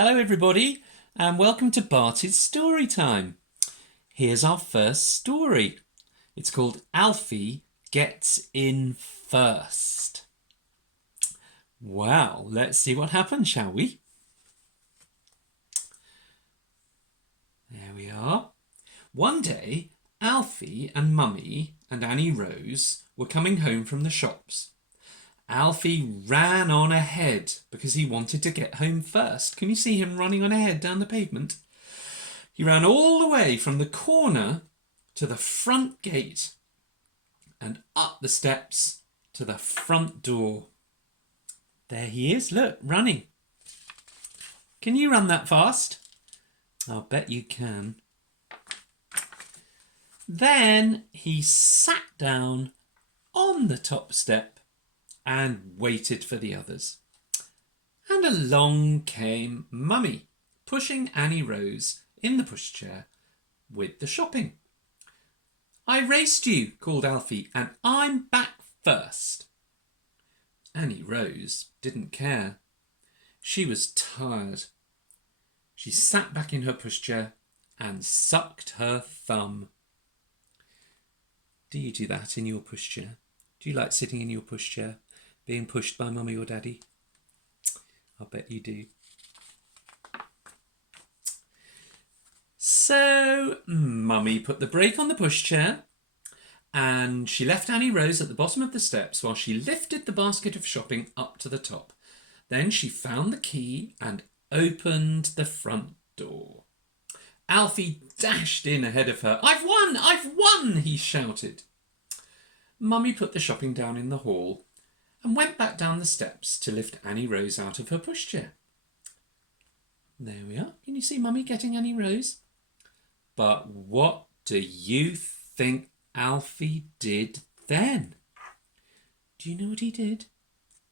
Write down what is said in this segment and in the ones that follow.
Hello everybody and welcome to Barty's Storytime. Here's our first story. It's called Alfie Gets In First. Well, let's see what happens, shall we? There we are. One day, Alfie and Mummy and Annie Rose were coming home from the shops. Alfie ran on ahead because he wanted to get home first. Can you see him running on ahead down the pavement? He ran all the way from the corner to the front gate and up the steps to the front door. There he is, look, running. Can you run that fast? I'll bet you can. Then he sat down on the top step and waited for the others. And along came Mummy, pushing Annie Rose in the pushchair with the shopping. "I raced you," called Alfie, "and I'm back first." Annie Rose didn't care. She was tired. She sat back in her pushchair and sucked her thumb. Do you do that in your pushchair? Do you like sitting in your pushchair, being pushed by Mummy or Daddy? I bet you do. So Mummy put the brake on the pushchair and she left Annie Rose at the bottom of the steps while she lifted the basket of shopping up to the top. Then she found the key and opened the front door. Alfie dashed in ahead of her. "I've won! I've won!" he shouted. Mummy put the shopping down in the hall and went back down the steps to lift Annie Rose out of her pushchair. There we are. Can you see Mummy getting Annie Rose? But what do you think Alfie did then? Do you know what he did?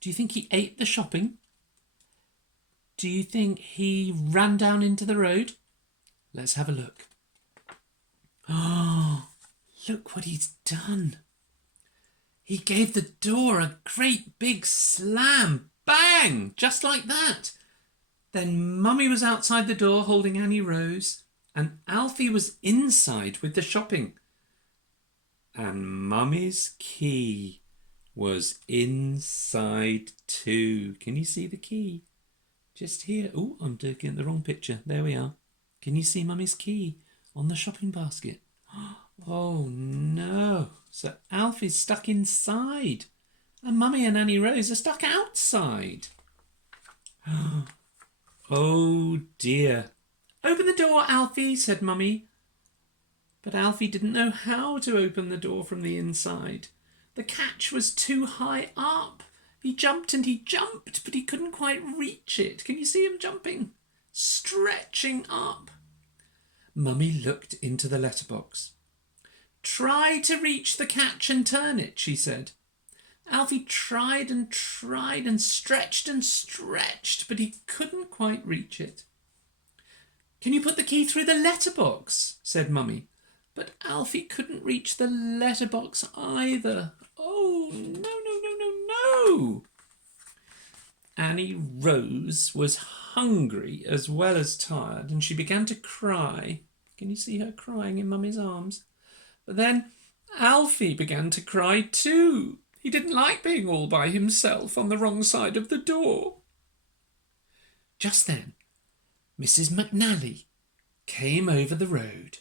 Do you think he ate the shopping? Do you think he ran down into the road? Let's have a look. Oh, look what he's done. He gave the door a great big slam. Bang! Just like that. Then Mummy was outside the door holding Annie Rose and Alfie was inside with the shopping. And Mummy's key was inside too. Can you see the key? Just here. Oh, I'm looking at the wrong picture. There we are. Can you see Mummy's key on the shopping basket? Oh no. So Alfie's stuck inside and Mummy and Annie Rose are stuck outside. Oh dear. "Open the door, Alfie," said Mummy. But Alfie didn't know how to open the door from the inside. The catch was too high up. He jumped and he jumped, but he couldn't quite reach it. Can you see him jumping? Stretching up. Mummy looked into the letterbox. "Try to reach the catch and turn it," she said. Alfie tried and stretched, but he couldn't quite reach it. "Can you put the key through the letterbox?" said Mummy. But Alfie couldn't reach the letterbox either. Oh, no. Annie Rose was hungry as well as tired, and she began to cry. Can you see her crying in Mummy's arms? But then Alfie began to cry too. He didn't like being all by himself on the wrong side of the door. Just then, Mrs. McNally came over the road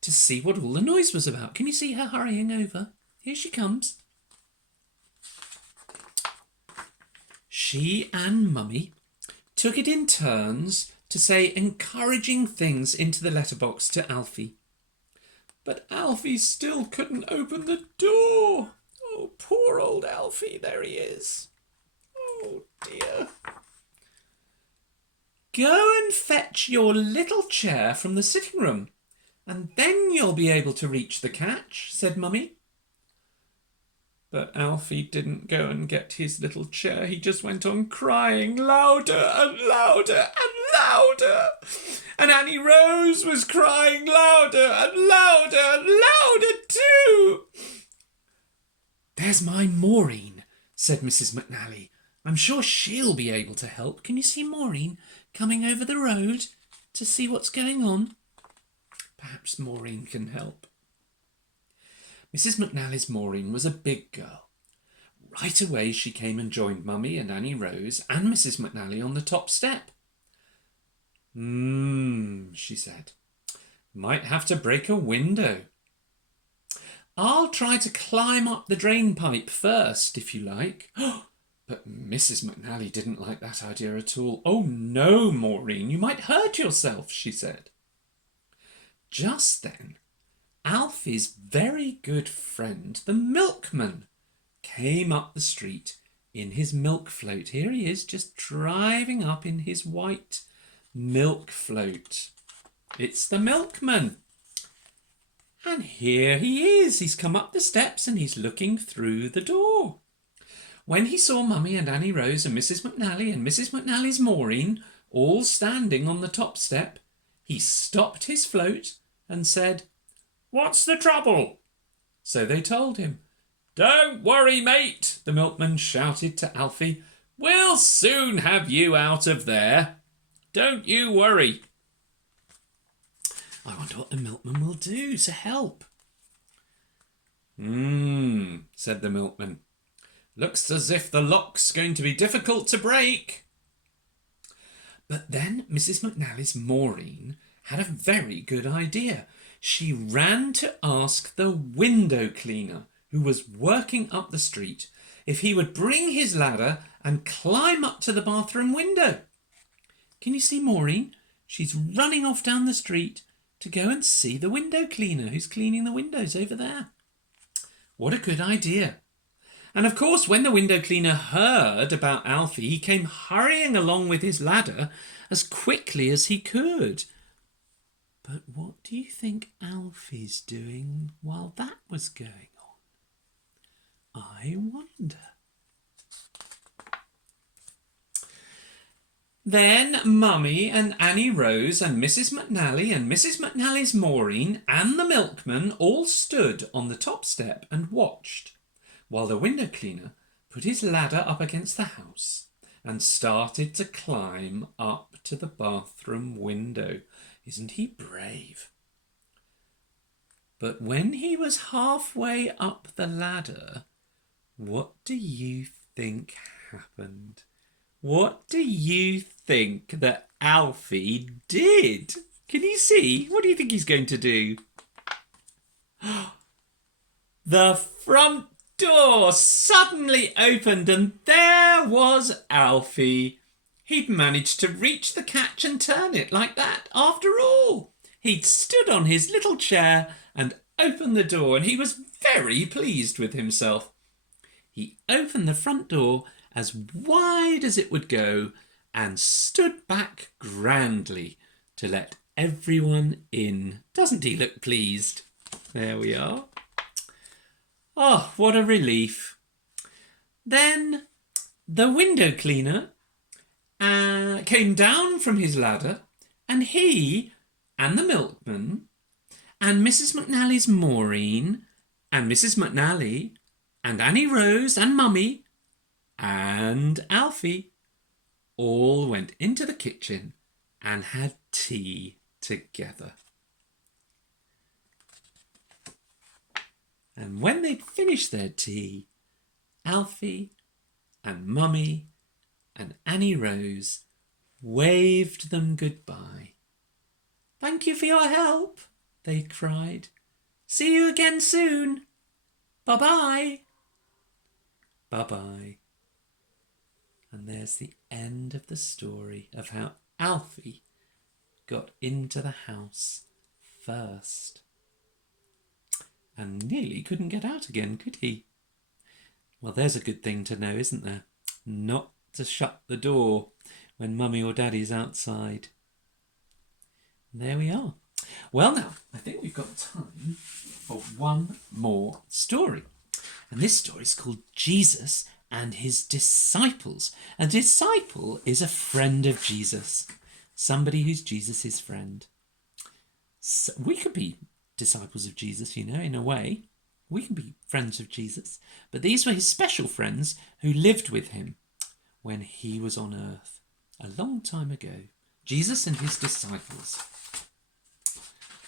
to see what all the noise was about. Can you see her hurrying over? Here she comes. She and Mummy took it in turns to say encouraging things into the letterbox to Alfie. But Alfie still couldn't open the door. Oh, poor old Alfie, there he is. Oh dear. "Go and fetch your little chair from the sitting room, and then you'll be able to reach the catch," said Mummy. But Alfie didn't go and get his little chair. He just went on crying louder and louder and louder. And Annie Rose was crying louder and louder and louder too. "There's my Maureen," said Mrs. McNally. I'm sure she'll be able to help. Can you see Maureen coming over the road to see what's going on? Perhaps Maureen can help. Mrs. McNally's Maureen was a big girl. Right away she came and joined Mummy and Annie Rose and Mrs. McNally on the top step. She said. Might have to break a window. I'll try to climb up the drain pipe first, if you like. But Mrs. McNally didn't like that idea at all. Oh no, Maureen, you might hurt yourself, she said. Just then, Alfie's very good friend, the milkman, came up the street in his milk float. Here he is, just driving up in his white milk float. It's the milkman. And here he is. He's come up the steps and he's looking through the door. When he saw Mummy and Annie Rose and Mrs. McNally and Mrs. McNally's Maureen all standing on the top step, he stopped his float and said, "What's the trouble?" So they told him. "Don't worry, mate," the milkman shouted to Alfie. "We'll soon have you out of there. Don't you worry." I wonder what the milkman will do to help. Said the milkman. "Looks as if the lock's going to be difficult to break." But then Mrs. McNally's Maureen had a very good idea. She ran to ask the window cleaner, who was working up the street, if he would bring his ladder and climb up to the bathroom window. Can you see Maureen? She's running off down the street to go and see the window cleaner who's cleaning the windows over there. What a good idea. And of course, when the window cleaner heard about Alfie, he came hurrying along with his ladder as quickly as he could. But what do you think Alfie's doing while that was going on? I wonder. Then Mummy and Annie Rose and Mrs. McNally and Mrs. McNally's Maureen and the milkman all stood on the top step and watched, while the window cleaner put his ladder up against the house and started to climb up to the bathroom window. Isn't he brave? But when he was halfway up the ladder, what do you think happened? What do you think that Alfie did? Can you see? What do you think he's going to do? The front door suddenly opened and there was Alfie. He'd managed to reach the catch and turn it like that after all. He'd stood on his little chair and opened the door, and he was very pleased with himself. He opened the front door as wide as it would go and stood back grandly to let everyone in. Doesn't he look pleased? There we are. Oh, what a relief. Then the window cleaner came down from his ladder, and he and the milkman and Mrs. McNally's Maureen and Mrs. McNally and Annie Rose and Mummy and Alfie all went into the kitchen and had tea together. And when they'd finished their tea, Alfie and Mummy and Annie Rose waved them goodbye. "Thank you for your help," they cried. "See you again soon. Bye-bye." Bye-bye. And there's the end of the story of how Alfie got into the house first. And nearly couldn't get out again, could he? Well, there's a good thing to know, isn't there? Not to shut the door when Mummy or Daddy's outside. And there we are. Well, now, I think we've got time for one more story. And this story is called Jesus and His Disciples. A disciple is a friend of Jesus. Somebody who's Jesus' friend. So we could be disciples of Jesus, you know, in a way. We can be friends of Jesus. But these were his special friends who lived with him. when he was on earth, a long time ago. Jesus and his disciples.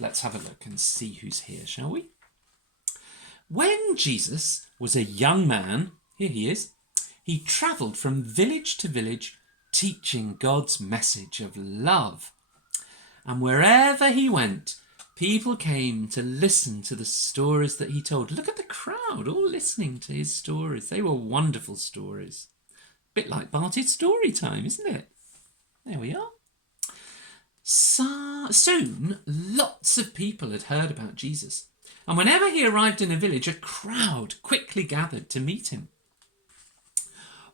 Let's have a look and see who's here, shall we? When Jesus was a young man, here he is, he travelled from village to village teaching God's message of love. And wherever he went, people came to listen to the stories that he told. Look at the crowd all listening to his stories. They were wonderful stories. A bit like Barty's Storytime, isn't it? There we are. Soon, lots of people had heard about Jesus. And whenever he arrived in a village, a crowd quickly gathered to meet him.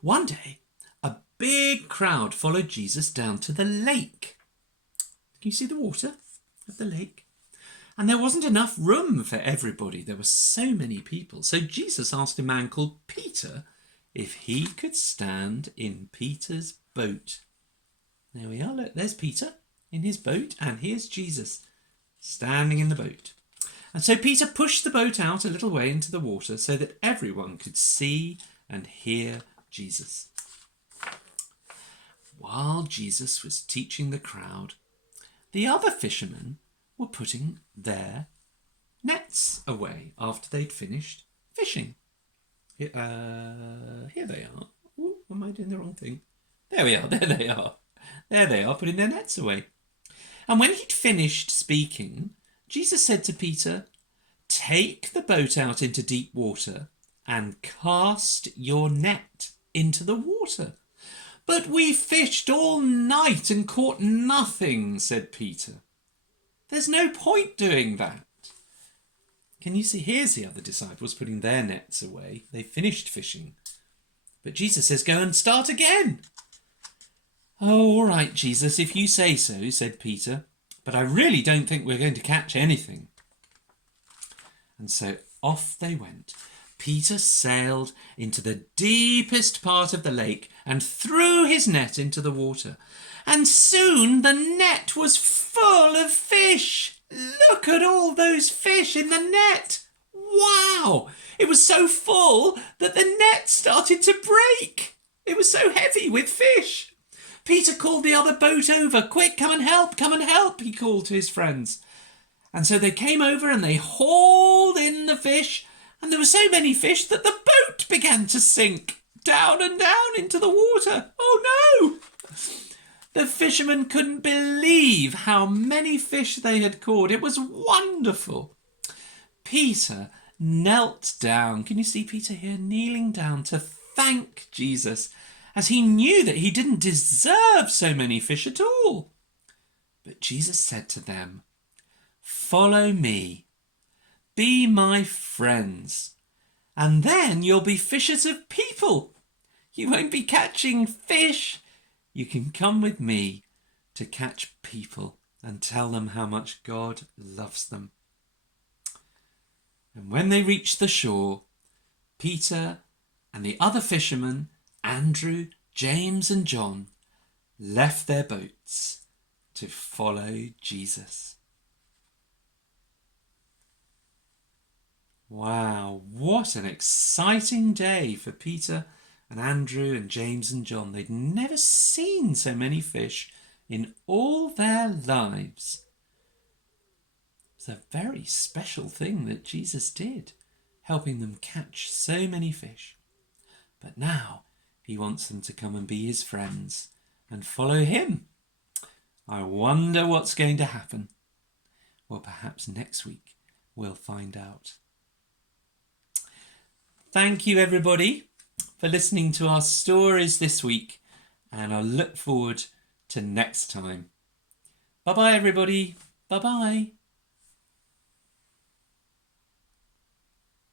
One day, a big crowd followed Jesus down to the lake. Can you see the water of the lake? And there wasn't enough room for everybody. There were so many people. So Jesus asked a man called Peter if he could stand in Peter's boat. There we are. Look, there's Peter in his boat, and here's Jesus standing in the boat. And so Peter pushed the boat out a little way into the water so that everyone could see and hear Jesus. While Jesus was teaching the crowd, the other fishermen were putting their nets away after they'd finished fishing. Here they are. Ooh, am I doing the wrong thing? There we are. There they are. There they are, putting their nets away. And when he'd finished speaking, Jesus said to Peter, "Take the boat out into deep water and cast your net into the water." "But we fished all night and caught nothing," said Peter. "There's no point doing that." Can you see? Here's the other disciples putting their nets away. They finished fishing. But Jesus says, "Go and start again." "Oh, all right, Jesus, if you say so," said Peter. "But I really don't think we're going to catch anything." And so off they went. Peter sailed into the deepest part of the lake and threw his net into the water. And soon the net was full of fish. Look at all those fish in the net. Wow! It was so full that the net started to break. It was so heavy with fish. Peter called the other boat over. "Quick, come and help," he called to his friends. And so they came over and they hauled in the fish, and there were so many fish that the boat began to sink down and down into the water. Oh no! The fishermen couldn't believe how many fish they had caught. It was wonderful. Peter knelt down. Can you see Peter here kneeling down to thank Jesus, as he knew that he didn't deserve so many fish at all. But Jesus said to them, "Follow me, be my friends, and then you'll be fishers of people. You won't be catching fish. You can come with me to catch people and tell them how much God loves them." And when they reached the shore, Peter and the other fishermen, Andrew, James and John, left their boats to follow Jesus. Wow, what an exciting day for Peter and Andrew and James and John. They'd never seen so many fish in all their lives. It's a very special thing that Jesus did, helping them catch so many fish. But now he wants them to come and be his friends and follow him. I wonder what's going to happen. Well, perhaps next week we'll find out. Thank you, everybody, for listening to our stories this week, and I'll look forward to next time. Bye-bye, everybody. Bye-bye.